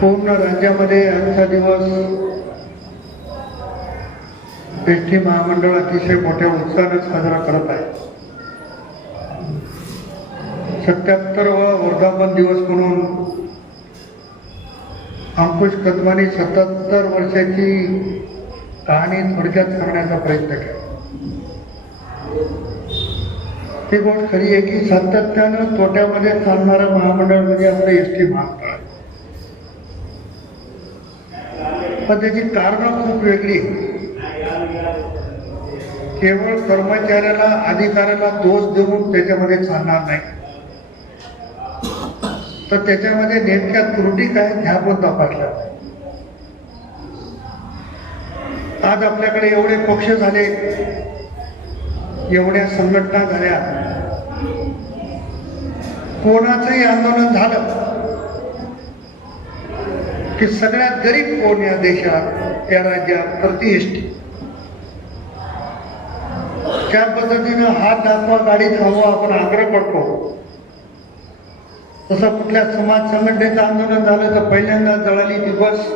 पूर्ण राज्यामध्ये आजचा दिवस एस टी महामंडळ अतिशय मोठ्या उत्साहाने साजरा करत आहे. सत्याहत्तर व वर्धापन दिवस म्हणून अंकुश कदमानी सत्याहत्तर वर्षाची कहाणी थोडक्यात सांगण्याचा प्रयत्न केला. ही गोष्ट खरी आहे की सातत्यानं तोट्यामध्ये चालणारं महामंडळ म्हणजे आपलं एस टी महामंडळ आहे. पण त्याची कारणं खूप वेगळी केवळ कर्मचाऱ्याला अधिकाऱ्याला दोष देऊन त्याच्यामध्ये चालणार नाही. तर त्याच्यामध्ये नेमक्या त्रुटी काय ह्या पण तपासल्या. आज आपल्याकडे एवढे पक्ष झाले एवढ्या संघटना झाल्या. कोणाचंही आंदोलन झालं की सगळ्यात गरीब कोण या देशात या राज्यात प्रति त्या पद्धतीनं हात दाखवा गाडी थांबवा आपण आग्रह करतो तसं कुठल्या समाज संघटनेचं आंदोलन झालं तर पहिल्यांदा जळाली ती बस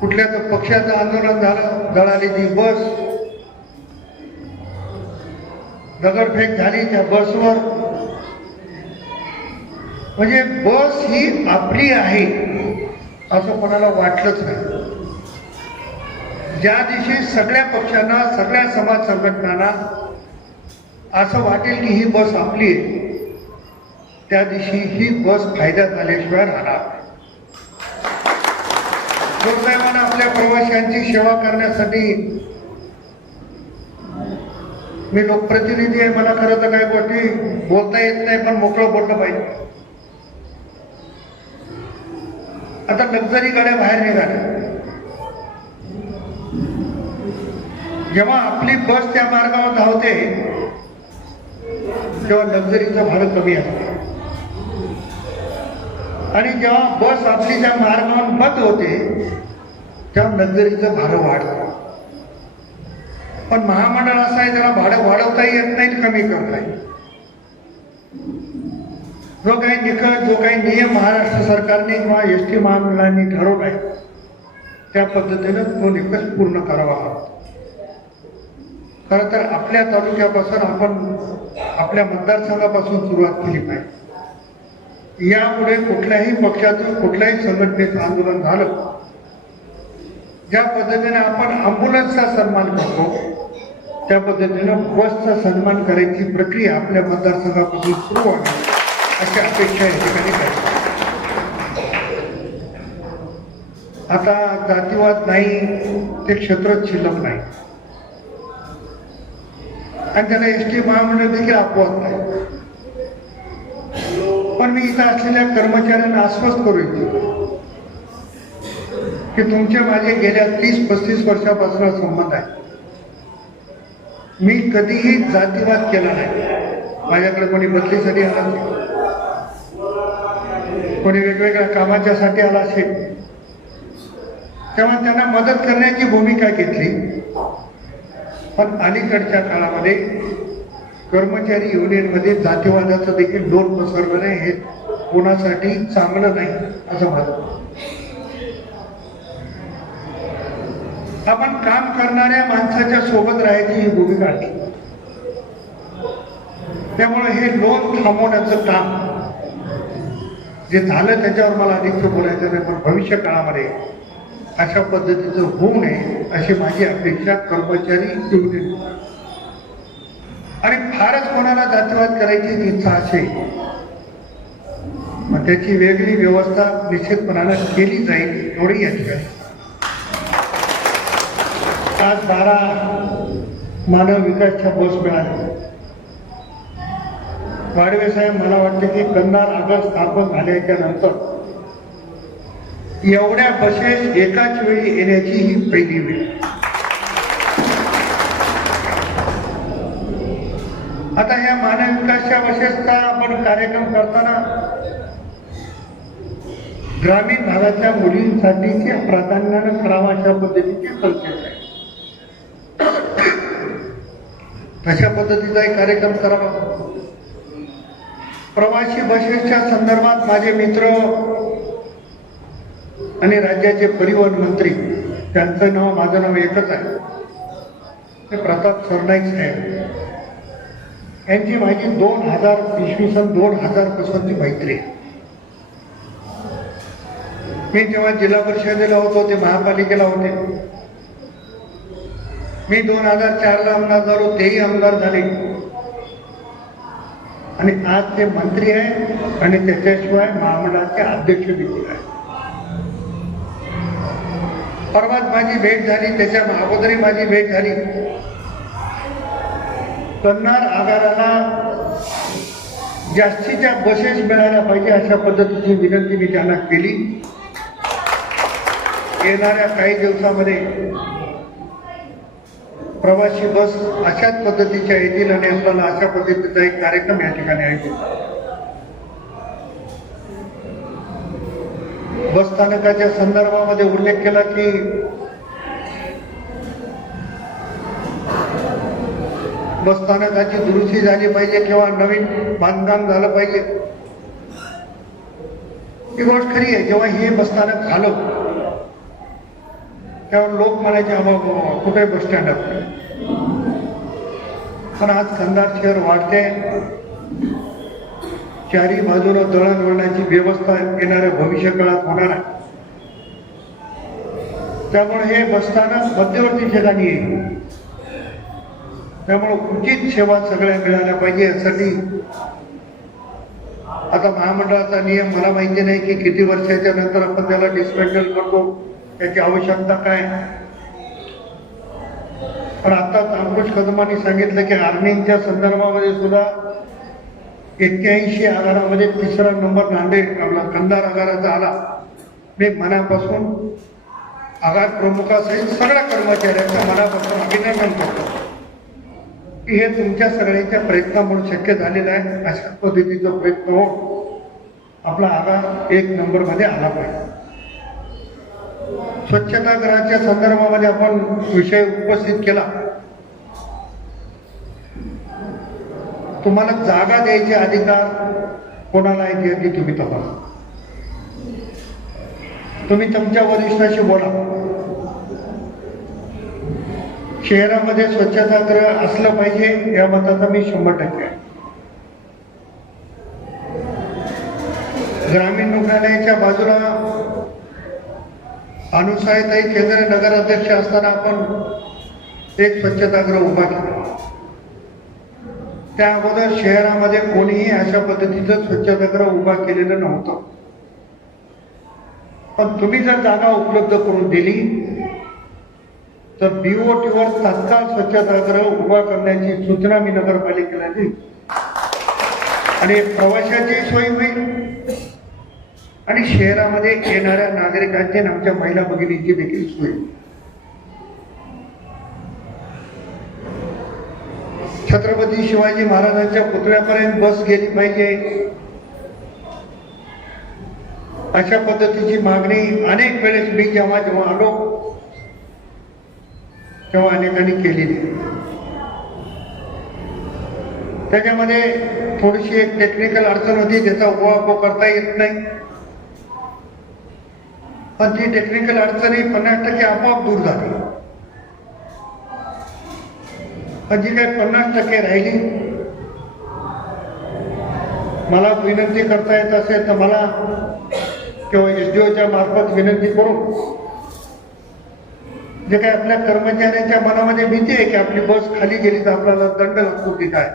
कुठल्या तर पक्षाचं आंदोलन झालं जळाली ती बस दगडफेक झाली त्या बसवर. म्हणजे बस ही आपली आहे असं कोणाला वाटलंच नाही. ज्या दिवशी सगळ्या पक्षांना सगळ्या समाज संघटनांना असं वाटेल की ही बस आपली आहे त्या दिवशी ही बस फायद्यात झाल्याशिवाय राहणार दुर्दैवानं आपल्या प्रवाशांची सेवा करण्यासाठी मी लोकप्रतिनिधी आहे मला खरं तर काही गोष्टी बोलता येत नाही पण मोकळं बोललं पाहिजे. आता लक्झरी गाड्या बाहेर निघाल्या. जेव्हा आपली बस त्या मार्गावर धावते तेव्हा लक्झरीचं भाडं कमी असते. आणि जेव्हा बस आपली त्या मार्गावर बंद होते तेव्हा लक्झरीचं भाडं वाढतं. पण महामंडळ असं आहे त्याला भाडं वाढवता येत नाही कमी करता येईल जो काही निकष जो काही नियम महाराष्ट्र सरकारने किंवा एस टी महामंडळाने ठरवला आहे त्या पद्धतीनं तो निकष पूर्ण करावा लागतो खरं तर आपल्या तालुक्यापासून आपण आपल्या मतदारसंघापासून सुरुवात केली पाहिजे. यामुळे कुठल्याही पक्षाचं कुठल्याही संघटनेचं आंदोलन झालं. ज्या पद्धतीने आपण अँब्युलन्सचा सन्मान करतो त्या पद्धतीनं बसचा सन्मान करायची प्रक्रिया आपल्या मतदारसंघापासून सुरू व्हावी अशा अपेक्षा या ठिकाणी करतो आता जातीवाद नाही ते क्षेत्रच शिल्लक नाही. आणि त्याला एस टी महामंडळ देखील अपवाद नाही. पण मी इथं असलेल्या कर्मचाऱ्यांना आश्वस्त करू इच्छितो की तुमचे माझे गेल्या तीस पस्तीस वर्षापासून संबंध आहे. मी कधीही जातीवाद केला नाही. माझ्याकडे कोणी बदलीसाठी आला नाही. कोणी वेगवेगळ्या कामाच्यासाठी आला असेल तेव्हा त्यांना मदत करण्याची भूमिका घेतली. पण अलीकडच्या काळामध्ये कर्मचारी युनियनमध्ये जातीवादाचं देखील लोन पसरलं नाही हे कोणासाठी चांगलं नाही असं म्हणत आपण काम करणाऱ्या माणसाच्या सोबत राहायची ही भूमिका आहे. त्यामुळे हे लोन थांबवण्याचं काम जे झालं त्याच्यावर मला अधिक बोलायचं नाही पण भविष्य काळामध्ये अशा पद्धतीचं होऊ नये अशी माझी अपेक्षा कर्मचारी युनियन आणि फारच कोणाला जातीवाद करायची इच्छा असेल मग त्याची वेगळी व्यवस्था निश्चितपणानं केली जाईल एवढी या ठिकाणी आज बारा मानव विकासच्या बस मिळाल्या. वाडवे साहेब मला वाटते की कन्नार आगर स्थापन झाल्याच्यानंतर? एवढ्या बसेस एकाच वेळी येण्याची ही पहिली वेळ आता या मानव विकासच्या बसेसचा आपण कार्यक्रम करताना ग्रामीण भागातल्या मुलींसाठीचे प्राधान्यानं करावा अशा पद्धतीचे संकेत आहे तशा पद्धतीचा एक कार्यक्रम करावा. प्रवासी बसेसच्या संदर्भात माझे मित्र आणि राज्याचे परिवहन मंत्री त्यांचं नाव माझं नाव एकच आहे. ते प्रताप सरनाईक साहेब. यांची माझी दोन हजार इसवी सन दोन हजार पासूनची मैत्री. आहे मी जेव्हा जिल्हा परिषदेला होतो ते महापालिकेला होते. मी दोन हजार चारला आमदार झालो तेही आमदार झाले. आणि आज ते मंत्री आहे आणि त्याच्याशिवाय महामंडळाचे अध्यक्ष देखील आहे परवाच माझी भेट झाली त्याच्या अगोदरही माझी भेट झाली. कन्नार आगाराला जास्तीच्या बसेस मिळायला पाहिजे अशा पद्धतीची विनंती मी त्यांना केली. येणाऱ्या काही दिवसामध्ये प्रवासी बस अशाच पद्धतीच्या येतील आणि आपल्याला अशा पद्धतीचा एक कार्यक्रम या ठिकाणी आहे बस स्थानकाच्या संदर्भामध्ये उल्लेख केला की बस स्थानकाची दुरुस्ती झाली पाहिजे किंवा नवीन बांधकाम झालं पाहिजे. ही गोष्ट खरी आहे. जेव्हा हे बसस्थानक झालं त्यावर लोक म्हणायचे अभाव कुठे बस स्टँड पण आज कंधार शहर वाढते. चारी बाजूला दळणवळणाची व्यवस्था येणाऱ्या भविष्य काळात होणार आहे. त्यामुळे हे बसस्थानक मध्यवर्ती ठिकाणी येईल. त्यामुळे उचित सेवा सगळ्या मिळाल्या पाहिजे यासाठी आता महामंडळाचा नियम मला माहिती नाही की किती वर्षाच्या नंतर आपण त्याला डिस्मेंटल करतो. त्याची आवश्यकता काय? पण आता अंकुश कदमांनी सांगितलं की अर्निंगच्या संदर्भामध्ये सुद्धा एक्क्याऐंशी आगारामध्ये तिसरा नंबर नांदेड आपला कंधार आगाराचा आला. मी मनापासून आगार प्रमुखासहित सगळ्या कर्मचाऱ्यांच्या मनापासून अभिनंदन करतो. की हे तुमच्या सगळ्यांच्या प्रयत्नामुळे शक्य झालेलं आहे अशा पद्धतीचा प्रयत्न हो आपला आगार एक नंबरमध्ये आला पाहिजे. स्वच्छतागृहाच्या संदर्भामध्ये आपण विषय उपस्थित केला. तुम्हाला जागा द्यायचे अधिकार कोणाला आहे ते आधी तुम्ही तपासा. तुम्ही तुमच्या वरिष्ठाशी बोला. शहरामध्ये स्वच्छतागृह असलं पाहिजे या मताचा मी शंभर टक्के आहे. ग्रामीण रुग्णालयाच्या बाजूला अनुसायताई केंद्र नगराध्यक्ष असताना आपण एक स्वच्छतागृह उभा केला. त्या अगोदर शहरामध्ये कोणीही अशा पद्धतीचं स्वच्छतागृह उभा केलेलं नव्हतं. पण तुम्ही जर जागा उपलब्ध करून दिली तर बीओटीवर तात्काळ स्वच्छतागृह उभा करण्याची सूचना मी नगरपालिकेला दिली आणि प्रवाशाची सोय होईल. आणि शहरामध्ये येणाऱ्या नागरिकांची आणि आमच्या महिला भगिनींची देखील सोय. छत्रपती शिवाजी महाराजांच्या पुतळ्यापर्यंत बस गेली पाहिजे. अशा पद्धतीची मागणी अनेक वेळेस मी जेव्हा जेव्हा आलो तेव्हा अनेकांनी केलेली. त्याच्यामध्ये थोडीशी एक टेक्निकल अडचण होती ज्याचा उहापोह करता येत नाही. पण ती टेक्निकल अडचणी पन्नास टक्के आपोआप दूर झाली. पण जी काही पन्नास टक्के राहिली मला विनंती करता येत असेल तर मला किंवा एस डी ओच्या मार्फत विनंती करून जे काही आपल्या कर्मचाऱ्यांच्या मनामध्ये भीती आहे की आपली बस खाली गेली तर आपल्याला दंड लागतो की काय?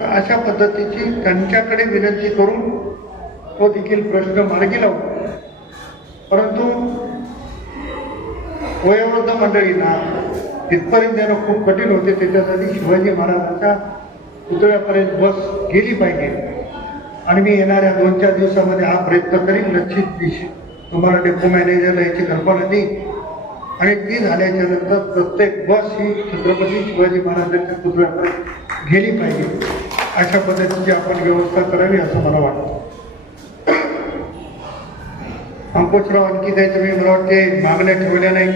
तर अशा पद्धतीची त्यांच्याकडे विनंती करून तो देखील प्रश्न मार्गी लावतो परंतु वयोवृद्ध मंडळींना तिथपर्यंत देणं खूप कठीण होते. त्याच्यासाठी शिवाजी महाराजांच्या पुतळ्यापर्यंत बस गेली पाहिजे. आणि मी येणाऱ्या दोन चार दिवसामध्ये हा प्रयत्न करीन. लक्षित दिशी तुम्हाला डेपो मॅनेजरला याची कल्पना देईन. आणि ती झाल्याच्यानंतर प्रत्येक बस ही छत्रपती शिवाजी महाराजांच्या पुतळ्यापर्यंत गेली पाहिजे. अशा पद्धतीची आपण व्यवस्था करावी असं मला वाटतं. अंकुशराव आणखी काही तुम्ही मला वाटते मागण्या ठेवल्या नाही।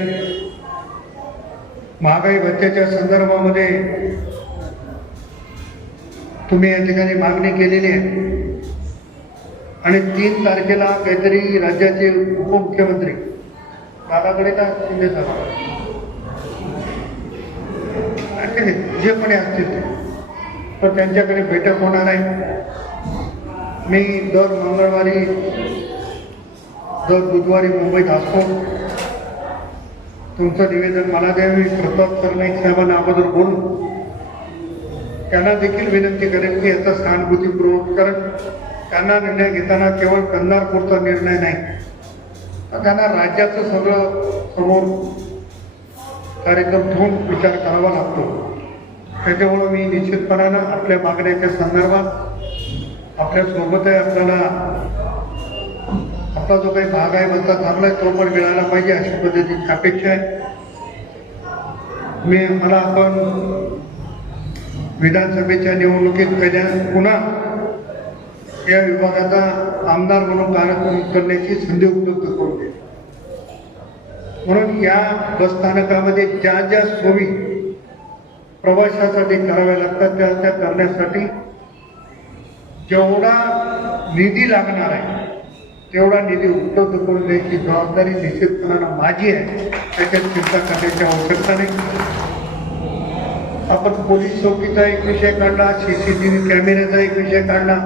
महागाई भत्त्याच्या संदर्भामध्ये तुम्ही या ठिकाणी मागणी केलेली आहे आणि तीन तारखेला काहीतरी राज्याचे उपमुख्यमंत्री दादाकडे का शिंदे साहेब? जे कोणी असतील तर त्यांच्याकडे बैठक होणार आहे. मी दर मंगळवारी दर बुधवारी मुंबईत असतो तुमचं निवेदन मला द्यावे प्रताप सरनाईक साहेबांना अगोदर बोलू. त्यांना देखील विनंती करेन की याचा सहानुभूतीपूर्वक कारण त्यांना निर्णय घेताना केवळ कंधारपूरचा निर्णय नाही. तर त्यांना राज्याचं सगळं समोर कार्यक्रम ठेवून विचार करावा लागतो. त्याच्यामुळं मी निश्चितपणानं आपल्या मागण्याच्या संदर्भात आपल्यासोबतही आपल्याला आपला जो काही भाग आहे म्हणता चांगला आहे तो पण मिळाला पाहिजे अशा पद्धतीची अपेक्षा आहे. मी मला आपण विधानसभेच्या निवडणुकीत पहिल्या पुन्हा या विभागाचा आमदार म्हणून कार्यक्रम करण्याची संधी उपलब्ध करून दिली. म्हणून या बसस्थानकामध्ये ज्या ज्या सोयी प्रवाशासाठी कराव्या लागतात त्या त्या करण्यासाठी जेवढा निधी लागणार आहे तेवढा निधी उपलब्ध करून द्यायची जबाबदारी निश्चितपणानं माझी आहे त्याच्यात चिंता करण्याची आवश्यकता नाही. आपण पोलीस चौकीचा एक विषय काढला सीसीटीव्ही कॅमेऱ्याचा एक विषय काढला.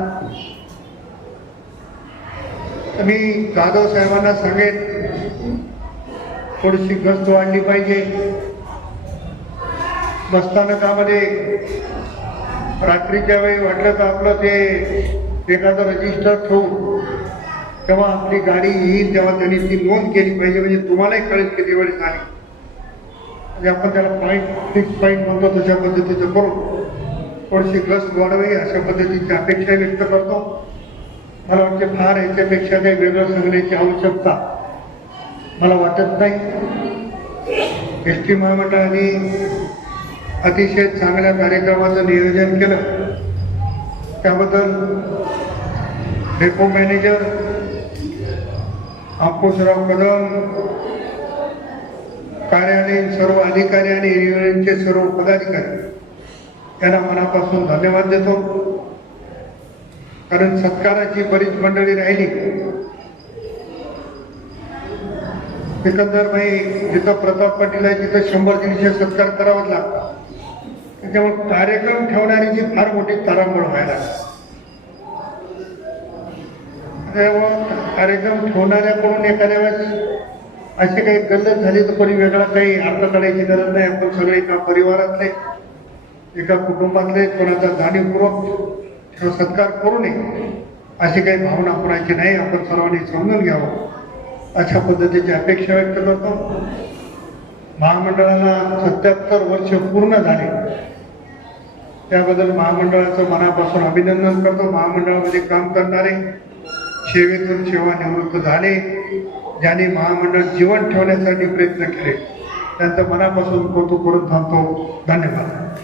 मी जाधव साहेबांना सांगेन थोडीशी गस्त वाढली पाहिजे. बसस्थानकामध्ये रात्रीच्या वेळी वाटलं तर आपलं ते एखादं रजिस्टर ठेवून तेव्हा आपली गाडी येईल तेव्हा त्यांनी ती नोंद केली पाहिजे म्हणजे तुम्हालाही कळेल किती वेळेस आली म्हणजे आपण त्याला पॉईंट फिक्स पॉईंट म्हणतो तशा पद्धतीचं करू थोडीशी गस्त वाढवी अशा पद्धतीची अपेक्षा व्यक्त करतो. मला वाटते फार याच्यापेक्षा काही वेगळं सांगण्याची आवश्यकता मला वाटत नाही. एस टी महामंडळाने अतिशय चांगल्या कार्यक्रमाचं नियोजन केलं. त्याबद्दल डेपो मॅनेजर अंकुशराव कदम कार्यालयीन सर्व अधिकारी आणि युनियनचे सर्व पदाधिकारी यांना मनापासून धन्यवाद देतो. कारण सत्काराची बरीच मंडळी राहिली. एकंदर भाई जिथं प्रताप पाटील आहे तिथं शंभर दीडशे सत्कार करावाच लागतात. त्याच्यामुळे कार्यक्रम ठेवणारीची फार मोठी तारांबळ व्हायला त्यामुळं कार्यक्रम ठेवणाऱ्याकडून एखाद्या वेळेस अशी काही गल्लत झाली तर कोणी वेगळा काही अर्थ काढायची गरज नाही. आपण सगळे एका परिवारातले एका कुटुंबातले कोणाचा जाणीवपूर्वक किंवा सत्कार करू नये अशी काही भावना कोणाची नाही. आपण सर्वांनी समजून घ्यावं. अशा पद्धतीची अपेक्षा व्यक्त करतो. महामंडळाला सत्याहत्तर वर्ष पूर्ण झाले. त्याबद्दल महामंडळाचं मनापासून अभिनंदन करतो. महामंडळामध्ये काम करणारे सेवेतून सेवानिवृत्त झाले. ज्यांनी महामंडळ जीवन ठेवण्यासाठी प्रयत्न केले. त्यांचं मनापासून कौतुक करून थांबतो. धन्यवाद.